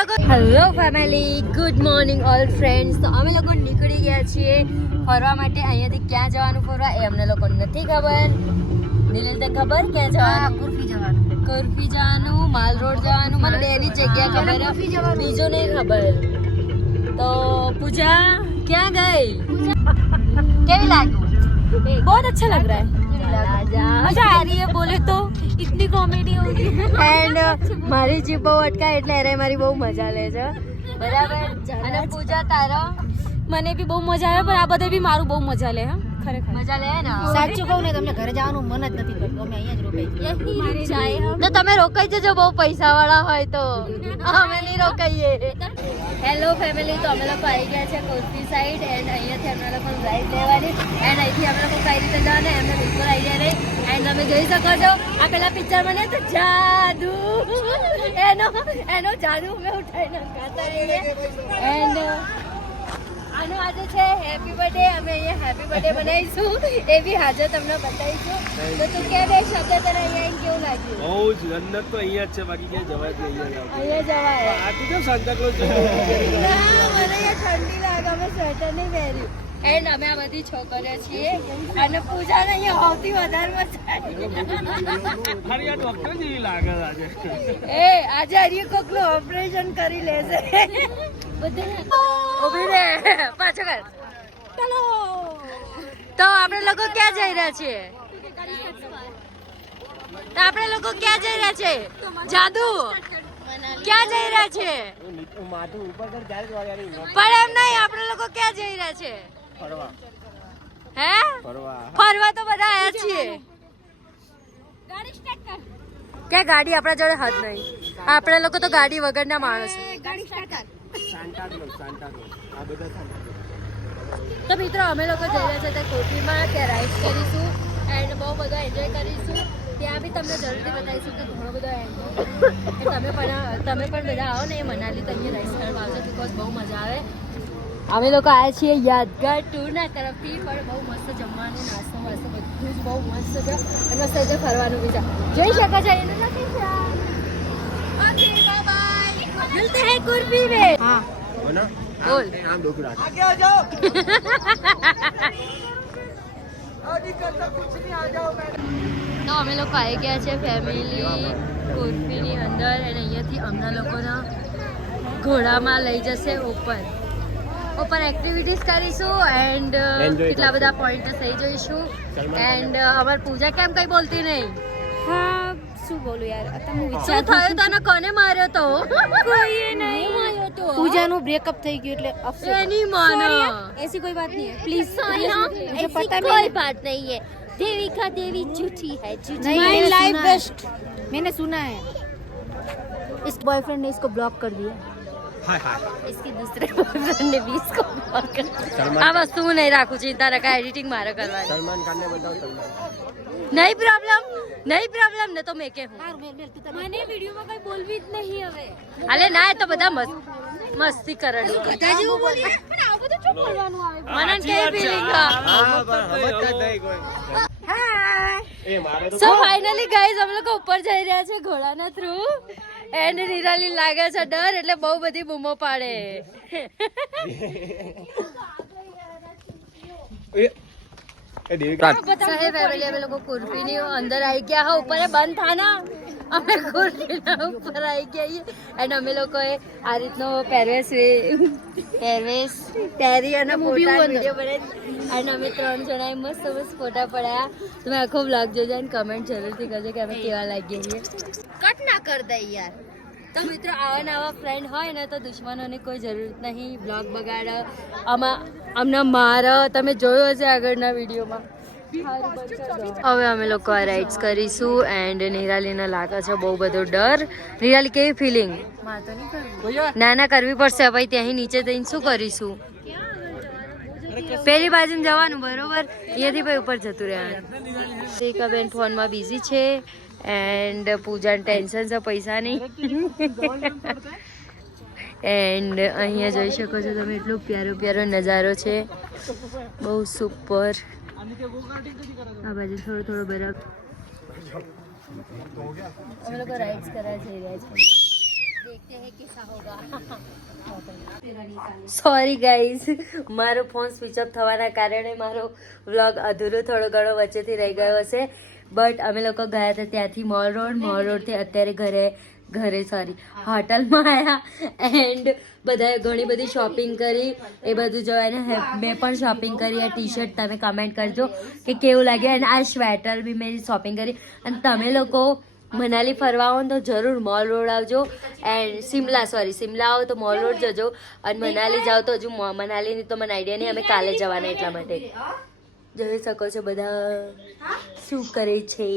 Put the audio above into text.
લોકો hello family, good morning all friends. તો અમે લોકો નીકળી ગયા છીએ ફરવા માટે. અહીંયાથી ક્યાં જવાનું ફરવા એ અમને લોકો નથી ખબર. દિલીલને ખબર ક્યાં જવાનું? કુર્ફી જવાનું, માલ રોડ જવાનું. મને બેની જગ્યા ખબર, બીજું નહીં ખબર. તો પૂજા ક્યાં ગઈ? કેવી લાગી? बहुत अच्छा लग रहा है. मजा आ रही है बोले तो, इतनी कॉमेडी होगी. एंड મારી જીભ બહુ અટકાય એટલે અરે મારી બહુ મજા લે છે. બરાબર. અને પૂજા તારો? મને બી બહુ મજા આવે, પણ આ બધે બી મારું બહુ મજા લે. હા ખરેખર મજા લે ને. સાચું કહું ને, તમને ઘરે જવાનું મન જ નથી કરતું. અમે અહીંયા જ રોકાઈ. તો તમે રોકાઈ જજો, બહુ પૈસા વાળા હોય તો. અમે નહીં રોકાઈએ. હેલો ફેમિલી, તો અમે લોકો આવી ગયા છે કોસ્ટી સાઈડ. એન્ડ અહીંયાથી અમે લોકો રાઈડ લેવાની. એન્ડ અહીંથી અમે લોકો કઈ રીતે જવાના એમને બિલકુલ આઈડિયા નહીં. એન્ડ તમે જોઈ શકો છો આ પેલા પિક્ચરમાં ને તો જાદુ, એનો જાદુ અમે ઉઠાઈને ગાતા રહીએ. એન્ડ આનો આજે છે હેપી બર્થડે. અમે અહીંયા હેપી બર્થડે બનાવીશું, એ બી હાજર તમને બતાવીશું. તો તું કે બે શબ્દ તને અહીંયા કેવું લાગ્યું? બહુ જ જન્નત તો અહીંયા જ છે, બાકી ક્યાંય જવાય નહીં. અહીંયા જવાય. આટલું કેમ સાંતા ક્લોઝ ના, મને અહીંયા ઠંડી લાગે, અમે સ્વેટર નહીં પહેર્યું. એન્ડ અમે આ બધી છોકરીઓ છીએ અને પૂજાને અહીંયા સૌથી વધારે મજા ખરી આ ડોક્ટર જેવી લાગે આજે. એ આજે હરિય કોકનું ઓપરેશન કરી લેશે. ઉભી રે, પાછો કર. ચલો. તો આપણે લોકો ક્યાં જઈ રહ્યા છીએ? તો આપણે લોકો ક્યાં જઈ રહ્યા છે? જાદુ ક્યાં જઈ રહ્યા છે? માથું ઉપર કર ત્યારે જ વાળ્યાની. પણ એમ નહીં, આપણે લોકો ક્યાં જઈ રહ્યા છે? ફરવા. હે? ફરવા. ફરવા તો બધા આયા છીએ. ગાડી સ્ટાર્ટ કર. ક્યાં ગાડી આપણા જોડે હદ નહીં. આપણે લોકો તો ગાડી વગરના માણસ. ગાડી સ્ટાર્ટ કર. સાંતા ક્લોઝ આ બધા સાંતા ક્લોઝ. તો મિત્રો અમે લોકો જઈ રહ્યા છે ત્યાં કોઠીમાં, ત્યાં રાઈડ કરીશું એન્ડ બહુ બધો એન્જોય કરીશું. ત્યાં બી તમને જરૂરથી બતાવીશું કે ઘણો બધો એન્જોય. તમે પણ બધા આવો ને એ મનાલી તો અહીંયા રાઈડ કરવા આવજો, બિકોઝ બહુ મજા આવે. અમે લોકો આવ્યા છીએ યાદગાર ટૂરના તરફથી, પણ બહુ મસ્ત જમવાનું, નાસ્તો વાસ્તો બધું જ બહુ મસ્ત છે અને મસ્ત રીતે ફરવાનું બી છે. જોઈ શકો છો એનું નથી છે. ઓકે બાય બાય, મિલતે હૈ કુર્ફી में. હા બોલો. બોલ. આમ ડોકું રાખ. તો અમે લોકો આવી ગયા છે ફેમિલી કુર્ફીની અંદર. અને અહીંયાથી અમના લોકોના ઘોડામાં લઈ જશે ઉપર એક્ટિવિટીઝ કરીશું એન્ડ કેટલા બધા પોઈન્ટ થઈ જઈશું. એન્ડ અમારી પૂજા કેમ કઈ બોલતી નહીં? હા શું બોલું યાર, તમે શું થયું તને? કોને માર્યો તો? કોઈએ નહીં માર્યો તો. પૂજાનું બ્રેકઅપ થઈ ગયું એટલે અફસોસ. એની માનો ऐसी कोई बात नहीं है प्लीज. ऐसी कोई बात नहीं है. देवी का देवी झूठी है, झूठी. My life best. मैंने सुना है इस बॉयफ्रेंड ने इसको ब्लॉक कर दिया. હાય હાય. इसकी दूसरे बॉयफ्रेंड ने भी इसको ब्लॉक कर दिया. આ વસ્તુ હું નહીં રાખું, ચિંતા રખા. એડિટિંગ મારે કરવાની. સલમાન ખાનને બતાવો. સલમાન નહીં પ્રોબ્લેમ ને તો મેં કે હું. મને વિડિયોમાં કઈ બોલવી જ નહીં હવે. અલે ના, એ તો બધા મસ્તી કરે. બધા જેવું બોલીએ પણ આવું બધું શું બોલવાનું આવે? મને કેવી ફીલિંગ? હા પણ સમજતા જ નહીં કોઈ. હાય. એ મારે તો સો ફાઇનલી ગાઈઝ અમે લોકો ઉપર જઈ રહ્યા છે ઘોડાના થ્રુ. એન્ડ નિરાલી લાગે છે ડર, એટલે બહુ બધી બૂમો પાડે. એ દેવી સાહેબ ફેમિલી અમે લોકો કુર્ફીની અંદર આવી ગયા. હા ઉપર બંધ થાના. અમે કુર્ફીના ઉપર આવી ગયા. એન્ડ અમે લોકોએ આ રીતનો પહેરવેશ પહેરી અને ફોટા વિડીયો બનાવી. એન્ડ અમે 3 જણાએ મસ્ત ફોટા પડાયા. તમે આખો બ્લોગ જોજો અને કમેન્ટ જરૂરથી કરજો કે અમે કેવા લાગીએ છીએ. કટ ના કર દે યાર. તો મિત્રો આવા નવા ફ્રેન્ડ હોય ને તો દુશ્મનોની કોઈ જરૂર નહીં. બ્લોગ બગાડો, અમને મારો. તમે જોયો હશે આગળના વિડીયોમાં. હવે અમે લોકો આ રાઇડ્સ કરીશું. એન્ડ નિરાલીને લાગે છે બહુ બધો ડર. નિરાલી કેવી ફિલિંગ? ના ના કરવી પડશે ભાઈ. ત્યાં નીચે જઈને શું કરીશું? પેલી બાજુ જવાનું બરોબર, અહીંયાથી ભાઈ ઉપર જતું રહેવાનું. બેન ફોનમાં બિઝી છે એન્ડ પૂજાને ટેન્શન છે પૈસાની. એન્ડ અહીંયા જોઈ શકો છો તમે, એટલો પ્યારો નજારો છે, બહુ સુપર. આ બાજુ થોડો બરફ. અમે લોકો રાઇડ્સ કરવા જઈ રહ્યા છીએ. देखते हैं कैसा होगा સોરી ગાઈઝ, મારો ફોન સ્વિચ ઓફ થવાના કારણે મારો વ્લોગ અધૂરો થોડો ઘણો વચ્ચેથી રહી ગયો હશે. બટ અમે લોકો ગયા હતા ત્યાંથી મોલ રોડથી અત્યારે ઘરે હોટલમાં આવ્યા એન્ડ બધાએ ઘણી બધી શોપિંગ કરી. એ બધું જોઈને મેં પણ શોપિંગ કરી. આ ટી શર્ટ તમે કમેન્ટ કરજો કે કેવું લાગ્યું. અને આ સ્વેટર બી મેં શોપિંગ કરી. અને તમે લોકો મનાલી ફરવા આવો ને તો જરૂર મોલ રોડ આવજો. એન્ડ સિમલા આવો તો મોલ રોડ જજો. અને મનાલી જાઓ તો હજુ મનાલીની તો મને આઈડિયા નહીં, અમે કાલે જવાના એટલા માટે. જોઈ શકો છો બધા શું કરે છે.